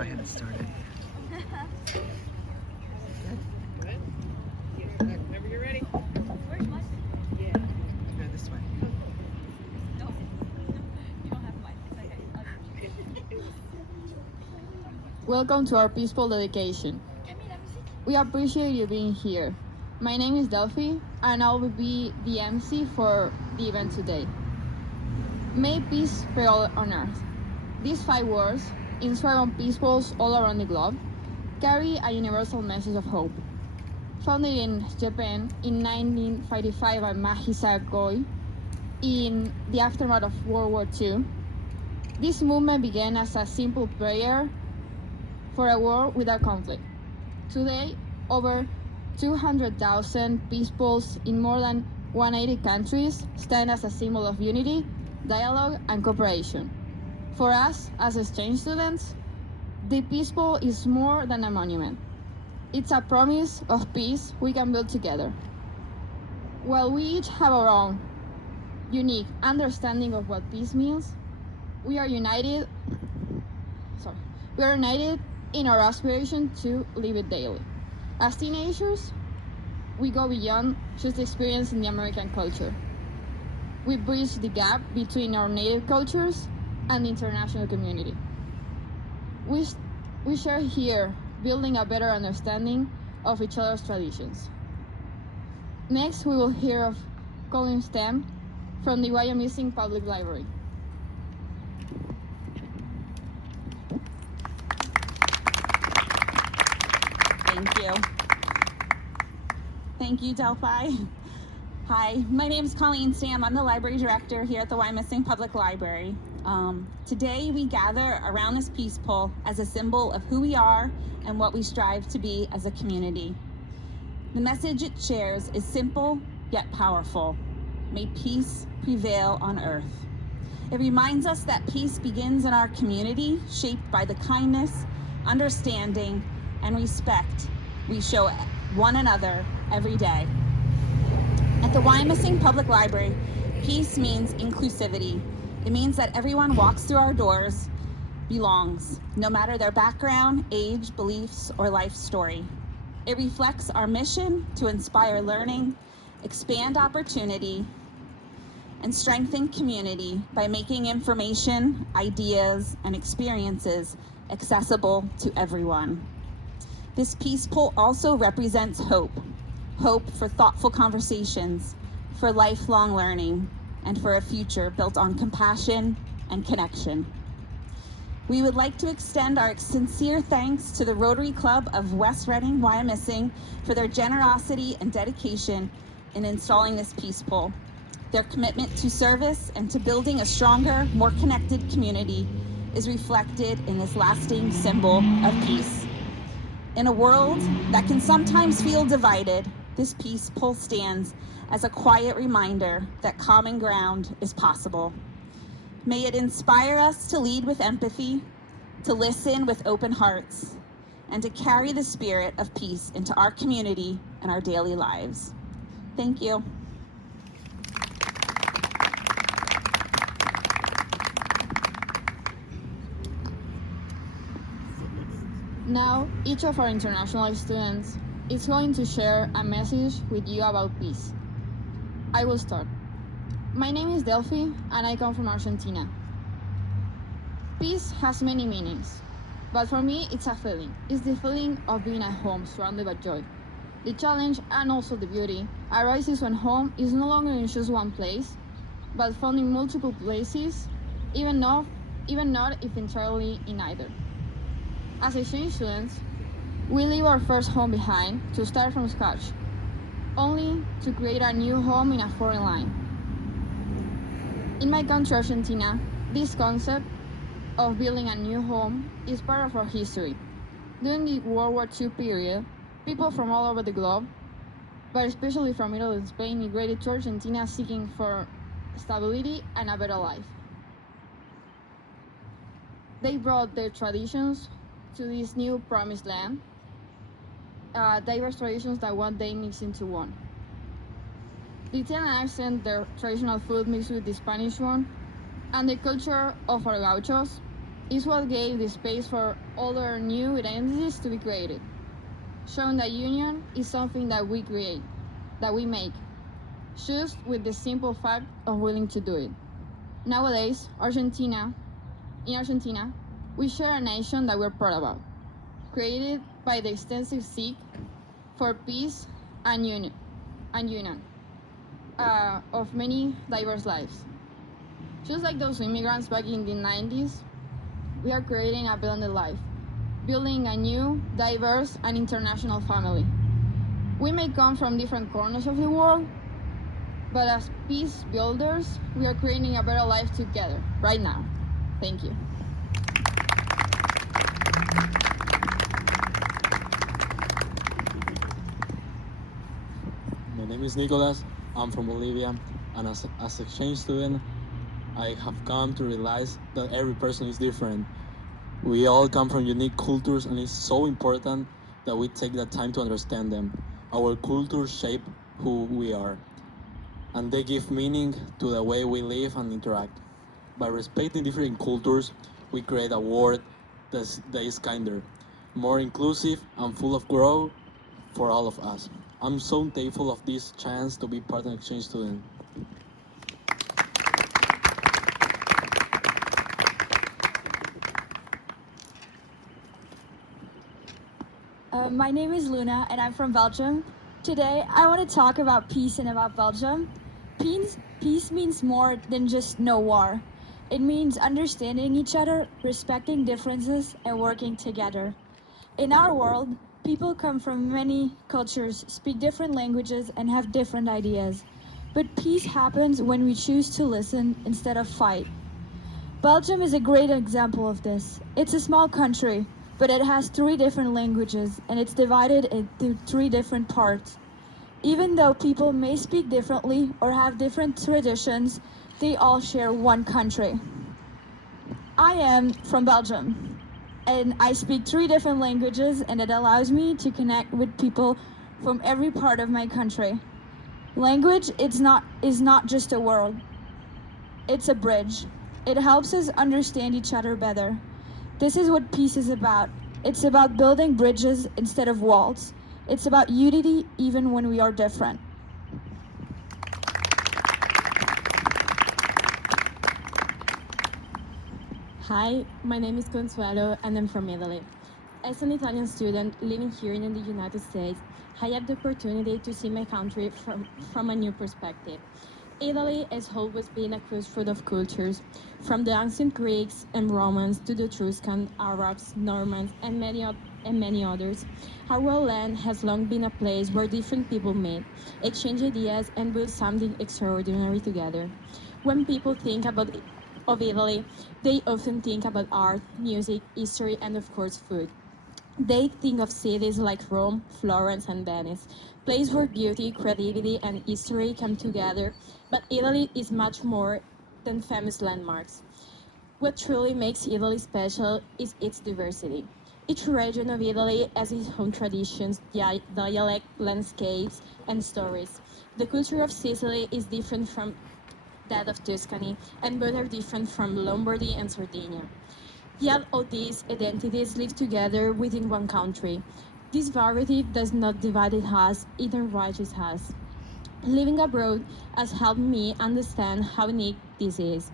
go ahead and start it. Whenever you're ready. Where's mine? Yeah. Go this way. No. You don't have mine. It's okay. Welcome to our peaceful dedication. We appreciate you being here. My name is Delphi, and I will be the MC for the event today. May peace prevail on earth. These 5 words, inscribed on peace poles all around the globe, carry a universal message of hope. Founded in Japan in 1955 by Mahisa Goi in the aftermath of World War II, this movement began as a simple prayer for a world without conflict. Today, over 200,000 peace poles in more than 180 countries stand as a symbol of unity, dialogue, and cooperation. For us, as exchange students, the peace pole is more than a monument. It's a promise of peace we can build together. While we each have our own unique understanding of what peace means, we are united in our aspiration to live it daily. As teenagers, we go beyond just experience in the American culture. We bridge the gap between our native cultures and the international community. We share here, building a better understanding of each other's traditions. Next, we will hear of Colin Stem from the Wyomissing Public Library. Thank you. Thank you, Delphi. Hi, my name is Colleen Stam. I'm the library director here at the Wyomissing Public Library. Today we gather around this peace pole as a symbol of who we are and what we strive to be as a community. The message it shares is simple yet powerful. May peace prevail on earth. It reminds us that peace begins in our community, shaped by the kindness, understanding, and respect we show one another every day. At the Wyomissing Public Library, peace means inclusivity. It means that everyone walks through our doors belongs, no matter their background, age, beliefs, or life story. It reflects our mission to inspire learning, expand opportunity, and strengthen community by making information, ideas, and experiences accessible to everyone. This peace pole also represents hope. Hope for thoughtful conversations, for lifelong learning, and for a future built on compassion and connection. We would like to extend our sincere thanks to the Rotary Club of West Reading-Wyomissing for their generosity and dedication in installing this peace pole. Their commitment to service and to building a stronger, more connected community is reflected in this lasting symbol of peace. In a world that can sometimes feel divided, this peace pole stands as a quiet reminder that common ground is possible. May it inspire us to lead with empathy, to listen with open hearts, and to carry the spirit of peace into our community and our daily lives. Thank you. Now, each of our international students is going to share a message with you about peace. I will start. My name is Delphi, and I come from Argentina. Peace has many meanings, but for me, it's a feeling. It's the feeling of being at home, surrounded by joy. The challenge, and also the beauty, arises when home is no longer in just one place, but found in multiple places, even not if entirely in either. As exchange students, we leave our first home behind to start from scratch, only to create a new home in a foreign land. In my country, Argentina, this concept of building a new home is part of our history. During the World War II period, people from all over the globe, but especially from Italy and Spain, migrated to Argentina seeking for stability and a better life. They brought their traditions to this new promised land, diverse traditions that one day mix into one. The Italian accent, their traditional food mixed with the Spanish one, and the culture of our gauchos It's what gave the space for other new identities to be created, showing that union is something that we create, that we make, just with the simple fact of willing to do it. Nowadays, in Argentina, we share a nation that we're proud about, created by the extensive seek for peace and union of many diverse lives. Just like those immigrants back in the 90s, we are creating a blended life, building a new, diverse, and international family. We may come from different corners of the world, but as peace builders, we are creating a better life together, right now. Thank you. My name is Nicolas. I'm from Bolivia, and as exchange student, I have come to realize that every person is different. We all come from unique cultures, and it's so important that we take that time to understand them. Our cultures shape who we are, and they give meaning to the way we live and interact. By respecting different cultures, we create a world that is kinder, more inclusive, and full of growth for all of us. I'm so thankful of this chance to be part of an exchange student. My name is Luna, and I'm from Belgium. Today, I want to talk about peace and about Belgium. Peace means more than just no war. It means understanding each other, respecting differences, and working together. In our world, people come from many cultures, speak different languages, and have different ideas. But peace happens when we choose to listen instead of fight. Belgium is a great example of this. It's a small country, but it has three different languages and it's divided into three different parts. Even though people may speak differently or have different traditions, they all share one country. I am from Belgium and I speak three different languages and it allows me to connect with people from every part of my country. Language is not just a word. It's a bridge. It helps us understand each other better. This is what peace is about. It's about building bridges instead of walls. It's about unity even when we are different. Hi, my name is Consuelo and I'm from Italy. As an Italian student living here in the United States, I have the opportunity to see my country from a new perspective. Italy has always been a crossroad of cultures, from the ancient Greeks and Romans to the Etruscan, Arabs, Normans, and many others. Our land has long been a place where different people meet, exchange ideas, and build something extraordinary together. When people think of Italy, they often think about art, music, history, and of course food. They think of cities like Rome, Florence, and Venice, places where beauty, creativity, and history come together, but Italy is much more than famous landmarks. What truly makes Italy special is its diversity. Each region of Italy has its own traditions, dialect, landscapes, and stories. The culture of Sicily is different from that of Tuscany, and both are different from Lombardy and Sardinia. Yet all these identities live together within one country. This variety does not divide us, it enriches us. Living abroad has helped me understand how unique this is.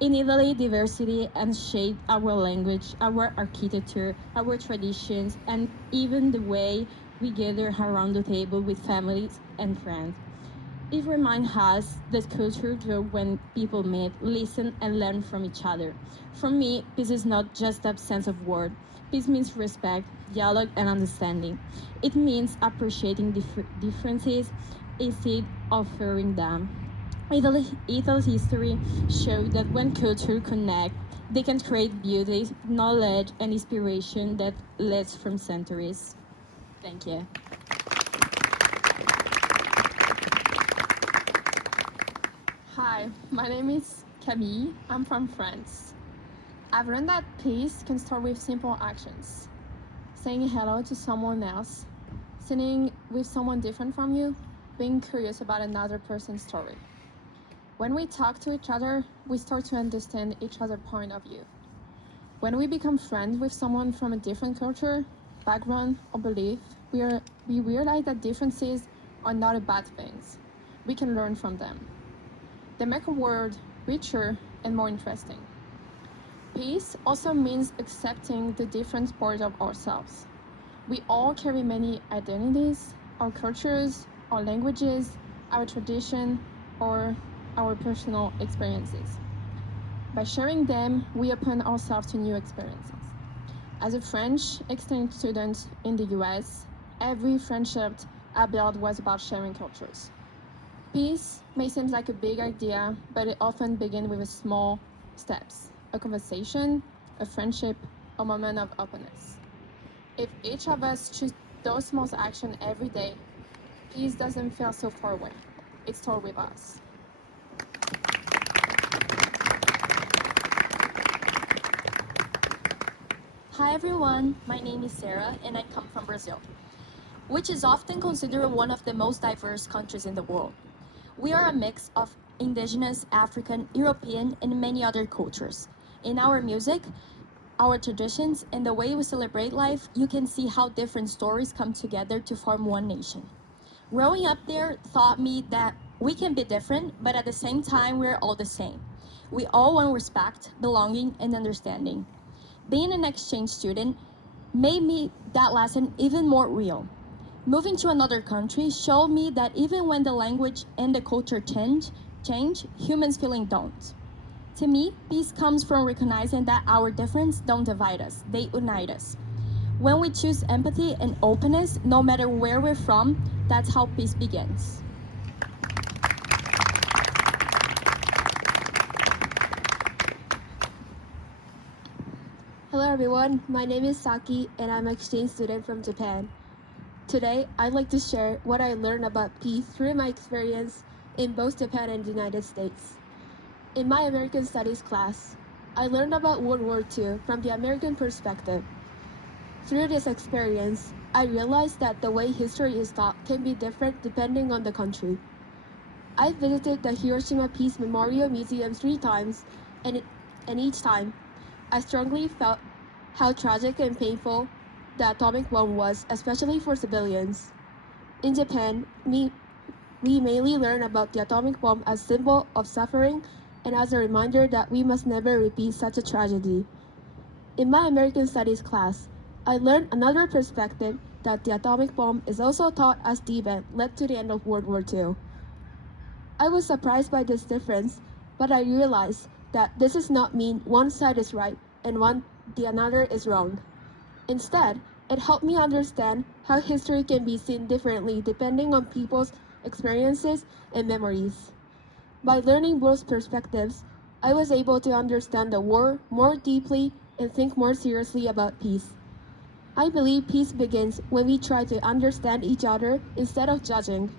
In Italy, diversity has shaped our language, our architecture, our traditions, and even the way we gather around the table with families and friends. It reminds us that culture grows when people meet, listen, and learn from each other. For me, peace is not just the absence of war. Peace means respect, dialogue, and understanding. It means appreciating differences instead of fearing them. Italy's history shows that when cultures connect, they can create beauty, knowledge, and inspiration that lasts from centuries. Thank you. Hi, my name is Camille. I'm from France. I've learned that peace can start with simple actions. Saying hello to someone else, sitting with someone different from you, being curious about another person's story. When we talk to each other, we start to understand each other's point of view. When we become friends with someone from a different culture, background, or belief, we realize that differences are not a bad things. We can learn from them. They make a world richer and more interesting. Peace also means accepting the different parts of ourselves. We all carry many identities, our cultures, our languages, our tradition, or our personal experiences. By sharing them, we open ourselves to new experiences. As a French exchange student in the US, every friendship I built was about sharing cultures. Peace may seem like a big idea, but it often begins with small steps, a conversation, a friendship, a moment of openness. If each of us choose those small actions every day, peace doesn't feel so far away. It starts with us. Hi everyone, my name is Sarah and I come from Brazil, which is often considered one of the most diverse countries in the world. We are a mix of indigenous, African, European, and many other cultures. In our music, our traditions, and the way we celebrate life, you can see how different stories come together to form one nation. Growing up there taught me that we can be different, but at the same time, we're all the same. We all want respect, belonging, and understanding. Being an exchange student made me that lesson even more real. Moving to another country showed me that even when the language and the culture change, humans feeling don't. To me, peace comes from recognizing that our differences don't divide us, they unite us. When we choose empathy and openness, no matter where we're from, that's how peace begins. Hello everyone, my name is Saki and I'm an exchange student from Japan. Today, I'd like to share what I learned about peace through my experience in both Japan and the United States. In my American Studies class, I learned about World War II from the American perspective. Through this experience, I realized that the way history is taught can be different depending on the country. I visited the Hiroshima Peace Memorial Museum 3 times, and each time, I strongly felt how tragic and painful the atomic bomb was, especially for civilians. In Japan, we mainly learn about the atomic bomb as a symbol of suffering and as a reminder that we must never repeat such a tragedy. In my American Studies class, I learned another perspective that the atomic bomb is also taught as the event led to the end of World War II. I was surprised by this difference, but I realized that this does not mean one side is right and the another is wrong. Instead, it helped me understand how history can be seen differently depending on people's experiences and memories. By learning both perspectives, I was able to understand the war more deeply and think more seriously about peace. I believe peace begins when we try to understand each other instead of judging.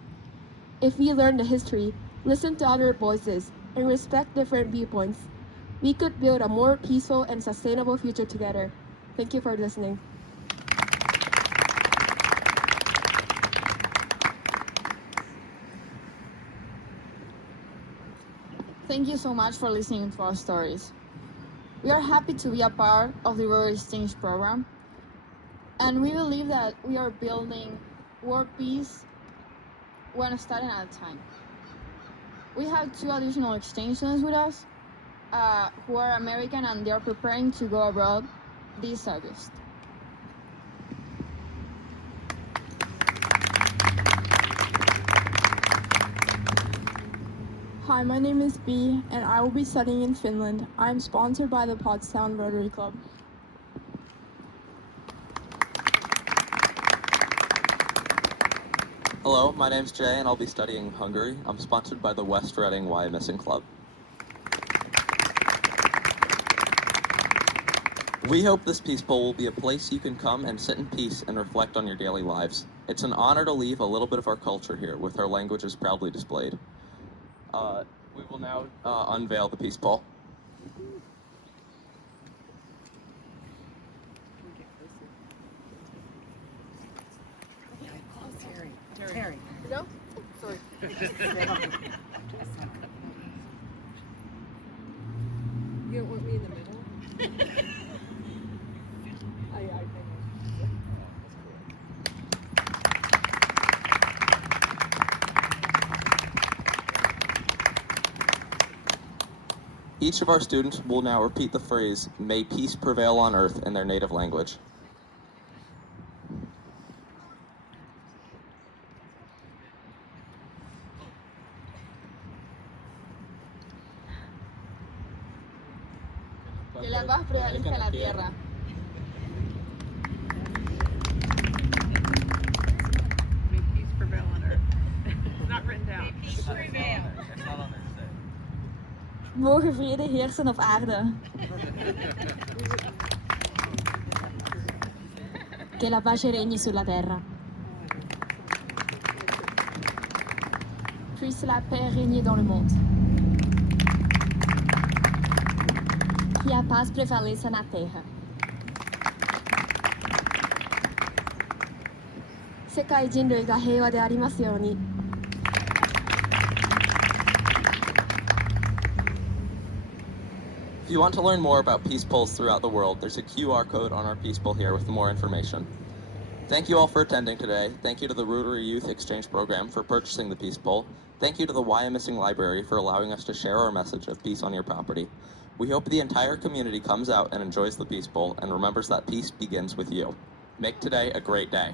If we learn the history, listen to other voices, and respect different viewpoints, we could build a more peaceful and sustainable future together. Thank you for listening. Thank you so much for listening to our stories. We are happy to be a part of the Rotary Exchange program, and we believe that we are building world peace one study at a time. We have 2 additional exchange students with us who are American and they are preparing to go abroad this August. Hi, my name is B, and I will be studying in Finland. I am sponsored by the Pottstown Rotary Club. Hello, my name's Jay, and I'll be studying in Hungary. I'm sponsored by the West Reading-Wyomissing Club. We hope this Peace Bowl will be a place you can come and sit in peace and reflect on your daily lives. It's an honor to leave a little bit of our culture here, with our languages proudly displayed. We will now unveil the Peace Bowl. Terry. No? Sorry. You don't want me in the middle? Each of our students will now repeat the phrase, "May peace prevail on earth," in their native language. Que la paz prevalezca en la tierra. May peace prevail on earth. It's not written down. May peace prevail. It's not on there today. Mogen vrede heersen op aarde. Che la pace regni sulla terra. Puisse la paix régner dans le monde. Que a paz prevaleça na terra. 世界人類が平和でありますように。 If you want to learn more about peace polls throughout the world, there's a QR code on our peace poll here with more information. Thank you all for attending today. Thank you to the Rotary Youth Exchange Program for purchasing the peace poll. Thank you to the Wyomissing Library for allowing us to share our message of peace on your property. We hope the entire community comes out and enjoys the peace poll and remembers that peace begins with you. Make today a great day.